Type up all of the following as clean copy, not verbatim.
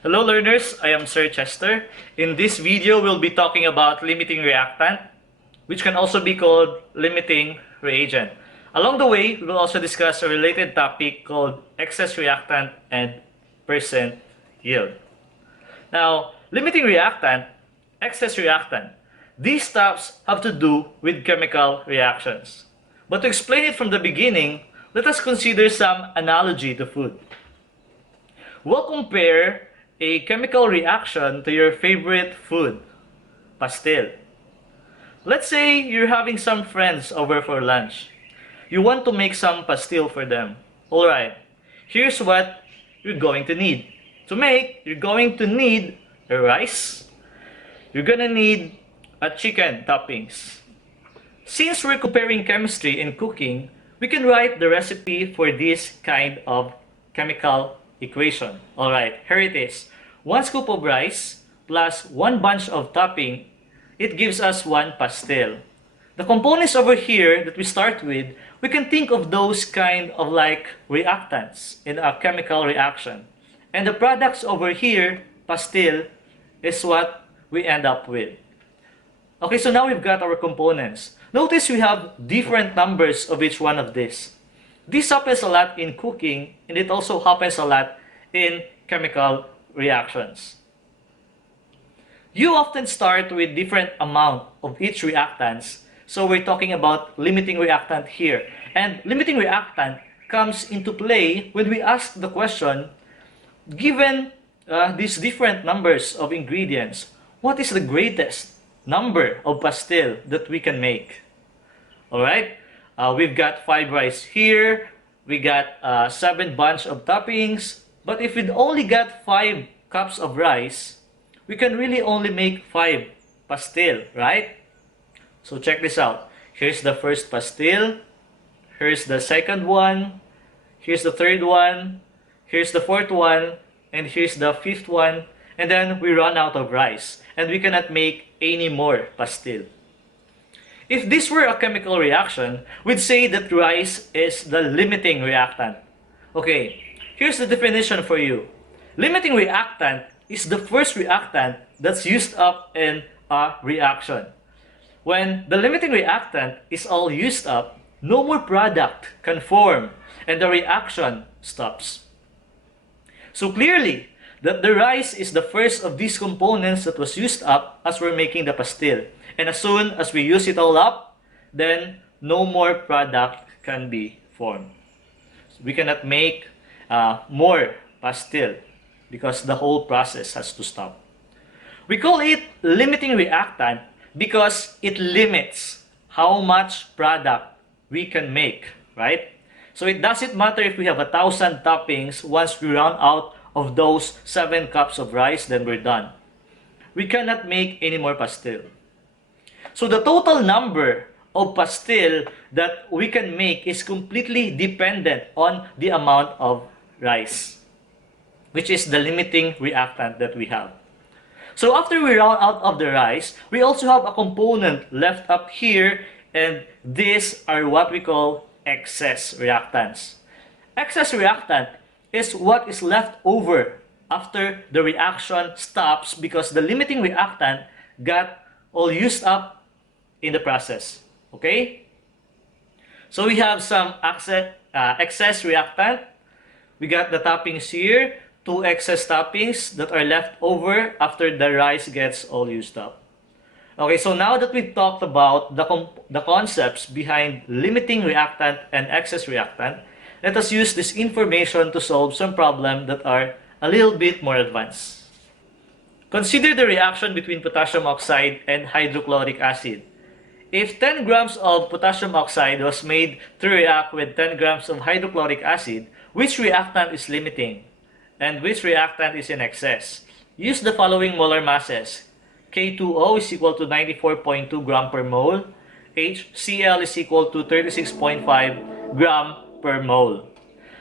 Hello learners, I am Sir Chester. In this video, we'll be talking about limiting reactant, which can also be called limiting reagent. Along the way, we will also discuss a related topic called excess reactant and percent yield. Now, limiting reactant, excess reactant, these steps have to do with chemical reactions. But to explain it from the beginning, let us consider some analogy to food. We'll compare a chemical reaction to your favorite food, pastel. Let's say you're having some friends over for lunch. You want to make some pastel for them. Alright, here's what you're going to need. To make, you're going to need a rice. You're gonna need a chicken toppings. Since we're comparing chemistry and cooking, we can write the recipe for this kind of chemical equation. Alright, here it is. 1 scoop of rice plus 1 bunch of topping, it gives us 1 pastel. The components over here that we start with, we can think of those kind of like reactants in a chemical reaction. And the products over here, pastel, is what we end up with. Okay, so now we've got our components. Notice we have different numbers of each one of these. This happens a lot in cooking, and it also happens a lot in chemical reactions. You often start with different amount of each reactants, so we're talking about limiting reactant here. And limiting reactant comes into play when we ask the question, given these different numbers of ingredients, what is the greatest number of pastel that we can make? Alright, we've got 5 rice here, we got 7 bunch of toppings, but if we'd only got 5 cups of rice, we can really only make 5 pastel, right? So check this out. Here's the first pastel, here's the second one, here's the third one, here's the fourth one, and here's the fifth one, and then we run out of rice, and we cannot make any more pastel. If this were a chemical reaction, we'd say that rice is the limiting reactant. Okay, here's the definition for you. Limiting reactant is the first reactant that's used up in a reaction. When the limiting reactant is all used up, no more product can form and the reaction stops. So clearly, that the rice is the first of these components that was used up as we're making the pastel. And as soon as we use it all up, then no more product can be formed. So we cannot make more pastel because the whole process has to stop. We call it limiting reactant because it limits how much product we can make, right? So it doesn't matter if we have 1,000 toppings. Once we run out of those 7 cups of rice, then we're done. We cannot make any more pastel. So the total number of pastel that we can make is completely dependent on the amount of rice, which is the limiting reactant that we have. So after we run out of the rice, we also have a component left up here, and these are what we call excess reactants. Excess reactant is what is left over after the reaction stops because the limiting reactant got all used up in the process. Okay? So we have some excess reactant. We got the toppings here, 2 excess toppings that are left over after the rice gets all used up. Okay, so now that we've talked about the concepts behind limiting reactant and excess reactant, let us use this information to solve some problems that are a little bit more advanced. Consider the reaction between potassium oxide and hydrochloric acid. If 10 grams of potassium oxide was made to react with 10 grams of hydrochloric acid, which reactant is limiting and which reactant is in excess? Use the following molar masses. K2O is equal to 94.2 gram per mole. HCl is equal to 36.5 gram per mole.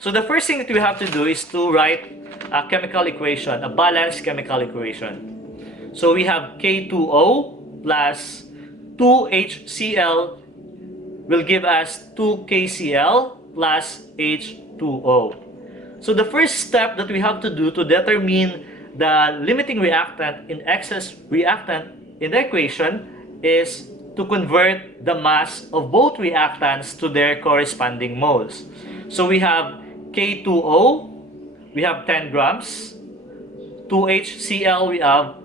So the first thing that we have to do is to write a chemical equation, a balanced chemical equation. So we have K2O plus 2HCl will give us 2KCl plus H2O. So the first step that we have to do to determine the limiting reactant in excess reactant in the equation is to convert the mass of both reactants to their corresponding moles. So we have K2O, we have 10 grams, 2HCl, we have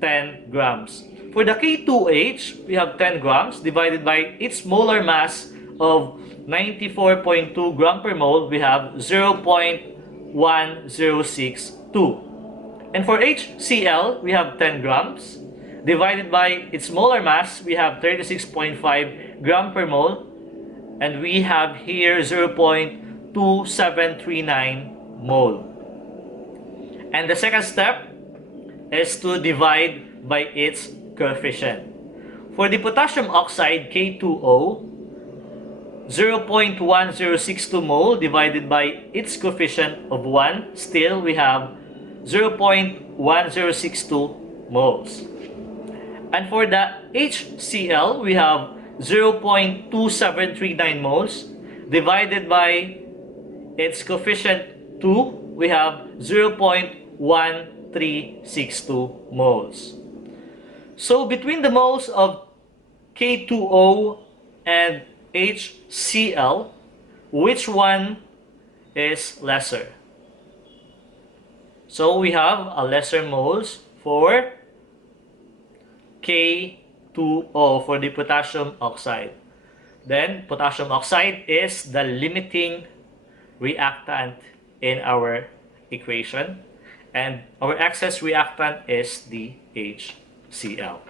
10 grams. For the K2H, we have 10 grams divided by its molar mass of 94.2 gram per mole, we have 0.1062. And for HCl, we have 10 grams. Divided by its molar mass, we have 36.5 gram per mole. And we have here 0.2739 mole. And the second step is to divide by its coefficient. For the potassium oxide, K2O, 0.1062 mole divided by its coefficient of 1, still we have 0.1062 moles. And for the HCl, we have 0.2739 moles divided by its coefficient 2, we have 0.1362 moles. So between the moles of K2O and HCl, which one is lesser? So we have a lesser moles for K2O, for the potassium oxide. Then potassium oxide is the limiting reactant in our equation, and our excess reactant is the HCl.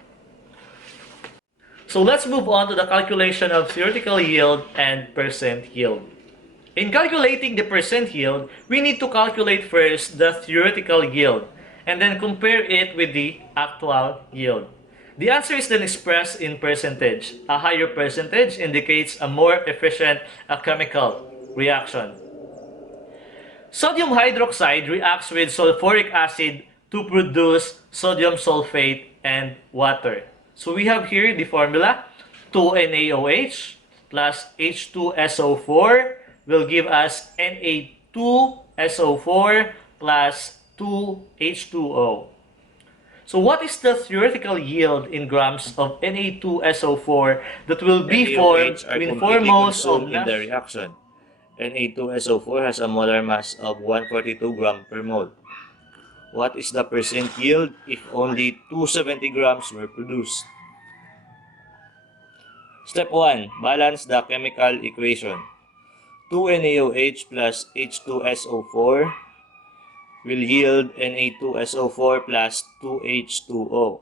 So let's move on to the calculation of theoretical yield and percent yield. In calculating the percent yield, we need to calculate first the theoretical yield and then compare it with the actual yield. The answer is then expressed in percentage. A higher percentage indicates a more efficient chemical reaction. Sodium hydroxide reacts with sulfuric acid to produce sodium sulfate and water. So we have here the formula. 2NaOH plus H2SO4 will give us Na2SO4 plus 2H2O. So what is the theoretical yield in grams of Na2SO4 that will be formed when 4 moles of in the reaction? Na2SO4 has a molar mass of 142 gram per mole. What is the percent yield if only 270 grams were produced? Step 1. Balance the chemical equation. 2NaOH plus H2SO4 will yield Na2SO4 plus 2H2O.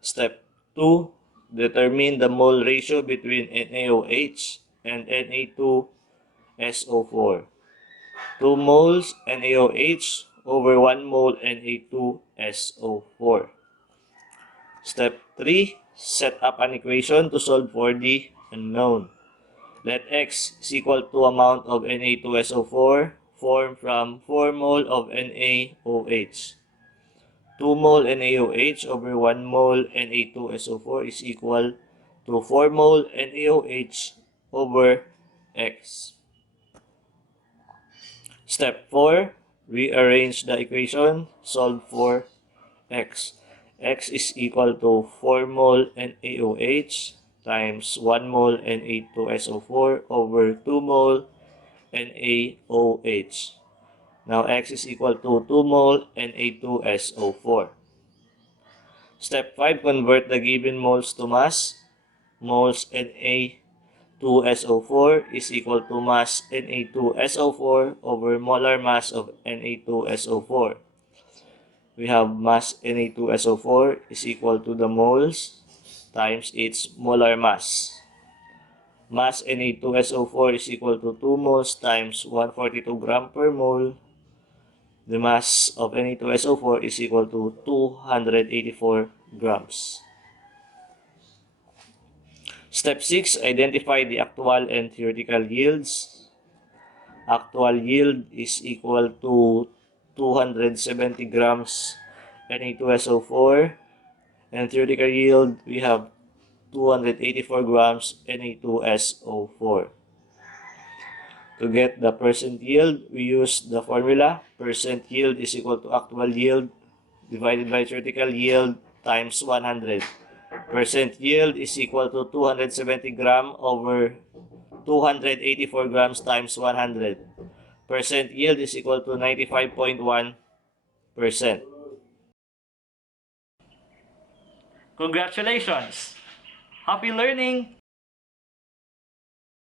Step 2. Determine the mole ratio between NaOH and Na2SO4. 2 moles NaOH over 1 mole Na2SO4. Step 3. Set up an equation to solve for the unknown. Let X is equal to amount of Na2SO4 formed from 4 mole of NaOH. 2 mole NaOH over 1 mole Na2SO4 is equal to 4 mole NaOH over X. Step 4. Rearrange the equation. Solve for X. X is equal to 4 mole NaOH times 1 mole Na2SO4 over 2 mole NaOH. Now X is equal to 2 mole Na2SO4. Step 5. Convert the given moles to mass. Moles Na2SO4 is equal to mass Na2SO4 over molar mass of Na2SO4. We have mass Na2SO4 is equal to the moles times its molar mass. Mass Na2SO4 is equal to 2 moles times 142 gram per mole. The mass of Na2SO4 is equal to 284 grams. Step 6. Identify the actual and theoretical yields. Actual yield is equal to 270 grams Na2SO4. And theoretical yield, we have 284 grams Na2SO4. To get the percent yield, we use the formula. Percent yield is equal to actual yield divided by theoretical yield times 100. Percent yield is equal to 270 gram over 284 grams times 100. Percent yield is equal to 95.1%. Congratulations! Happy learning!